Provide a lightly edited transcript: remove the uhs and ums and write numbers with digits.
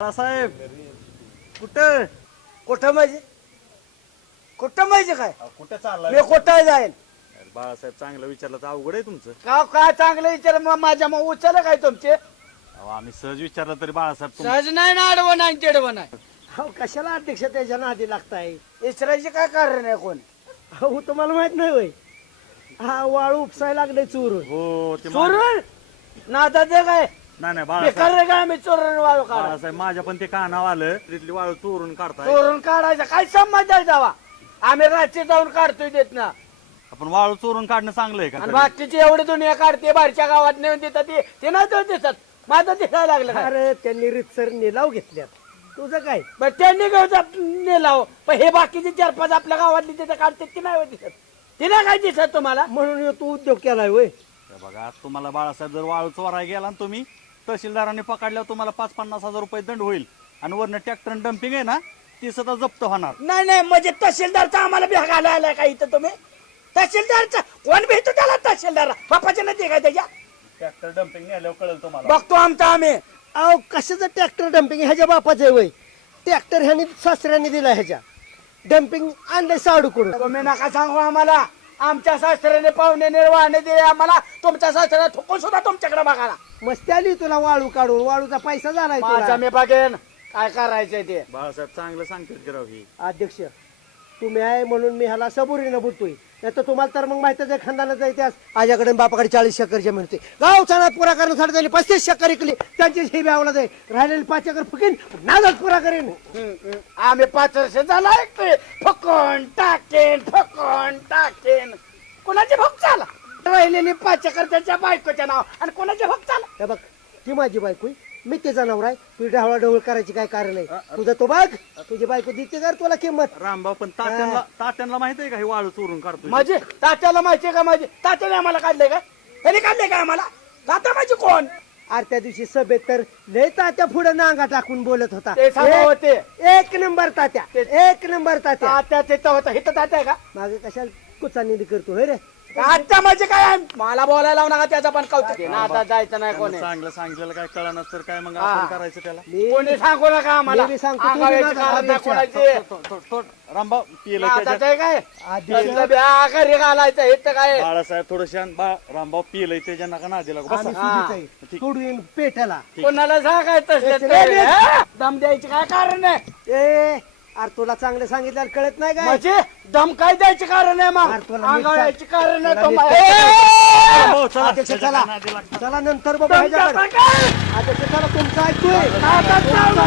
बाळासाहेब कुठं कुठं म्हणजे काय कुठं चाललाय मी कुठं जाईल बाळासाहेब चांगलं विचारलं तर अवघड आहे तुमचं. का काय चांगलं विचार माझ्या मग उचल काय तुमचे अहो, आम्ही सहज विचारलं तरी बाळासाहेब सहज नाही ना आडवं नाही तेडवं नाही हो कशाला अध्यक्ष त्याच्या नादी लागताय इसरायचे काय कारण आहे कोण हो तुम्हाला माहित नाही होय हा वाळू उपसायला लागले चोरून हो ते चोरून नादा ते काय नाही नाही बेकार बाळासाहेब रे काय आम्ही चोरून वाळू काढा बाळासाहेब माझ्या पण ते कानावर आलं तिथली वाळू चोरून काढताय. चोरून काढायचा काय संबंध आहे जावा आम्ही रात्री जाऊन काढतोय देत ना आपण वाळू चोरून काढणं चांगलं आहे आणि का? बाकीची एवढी दुनिया काढते बाहेरच्या गावात नेऊन देतात ते नाही देऊ देतात माझं दिसायला लागलं काय. अरे त्यांनी रितसर निलाव घेतल्यात तुझं काय बरं त्यांनी नेलाव पण हे बाकीचे 4-5 आपल्या गावातली तिथे काढतात ती नाही दिसत तिला काय दिसत तुम्हाला म्हणून तू उद्योग केलाय होय हे बघा तुम्हाला बाळासाहेब जर वाळू चोरायला गेला ना तुम्ही तहसीलदारांनी पकडल्यावर तुम्हाला 5-50 हजार रुपये दंड होईल आणि वरनं ट्रॅक्टर डम्पिंग आहे ना ती सुद्धा जप्त होणार. नाही नाही म्हणजे तहसीलदारचा आम्हाला भेगायला आलाय का इथं तुम्ही तहसीलदारचा कोण भेटतो त्याला तहसीलदार बापाच्या नाही काय त्याच्या ट्रॅक्टर डम्पिंग नेल्यावर कळेल तुम्हाला. बघतो आमचा आम्ही अहो कशाचं ट्रॅक्टर डम्पिंग ह्याच्या बापाचं आहे वय ट्रॅक्टर ह्यानी सासऱ्याने दिला ह्याच्या डम्पिंग आणलंय साडूकडून तुम्ही नका सांगू आम्हाला आमच्या सासऱ्याने पाहुण्याने वाहने दिले आम्हाला तुमच्या सासऱ्या थुकून सुद्धा तुमच्याकडे बघायला मस्ती आली तुला वाळू काढून वाळूचा पैसा झालाय माझा तुला. मी बघेन काय करायचंय ते बाळासाहेब चांगलं सांगतात गिराव ही. अध्यक्ष तुम्ही आहे म्हणून मी ह्याला सबुरीनं बोलतोय नाही तर तुम्हाला तर मग माहितीच आहे खानदानाचा इतिहास आज्याकडे बापाकडे 40 शक्कर जमीन होते गावचा नाद पुरा करण्यासाठी त्यांनी 35 शक्कर इकली त्यांची ही ब्यावला जाईल राहिलेली 5 एकर फुकीन नादच पुरा करेन आम्ही 5 वर्ष झाला ऐकतोय फकून टाकेन कोणाचे भक्त चाला राहिलेली 5 एकर त्याच्या बायकोच्या नाव आणि कोणाचे भक्त चाला हे बघ ती माझी बायको आहे, मी तिचा नवरा आहे तू ढवळा ढवळ करायची काय कारण आहे तुझं तो बघ तुझी बायको देते का तुला किंमत रामभाऊ पण तात्यांना माहित आहे का हे वाळू चोरून काढतोय? माझे तात्याला माहितीये का माझे तात्याने आम्हाला काढले का त्याने काढले का आम्हाला तात्या माझे कोण अरे त्या दिवशी सभेत तर लय तात्या पुढे नांगा टाकून बोलत होता ते सांगा होते एक नंबर तात्या एक नंबर तात्या तात्या ते होता हिथं तात्या का मागे कशाला कुचानिधी करतो होय रे तात्या माझे काय मला बोलायला लावू नका त्याचा पण कौतुक आहे ना आता जायचं नाही कोणी त्यांना चांगलं सांगितलेलं काय कळणार तर काय मग हा. आपण करायचं त्याला. कोणी सांगू नका आम्हाला मी बी सांगतो, तू बी अंगावरची नका, कारण नाही अध्यक्ष. कोणाची. रामभाऊ पिलं नादाचं त्याच्या आहे काय अध्यक्ष. त्यांचं ब्या घरी घालायचं हे तर काय बाळासाहेब थोडं रामभाऊ पिलंय त्याच्या नका ना दिला आम्ही सुधीच आहे. ठीक. सोडू येईन पेट्याला कोणाला सांगायचं ए, ए, दम द्यायची काय कारण आहे ए अरे तुला चांगलं सांगितलं कळत नाही काय म्हणजे दम काय द्यायचे कारण आहे मग अरे तुला नीट अंगावर सांग. यायची कारण आहे तुला तो नीट मा- सांग. रामभाऊ, चला, अध्यक्ष त्याच्या चला नादी लागतात. चला नंतर बघू दम ह्याच्याकडे द्यायचा काय? अध्यक्ष चला तुमचं ऐकतोय नादात जाऊ नका.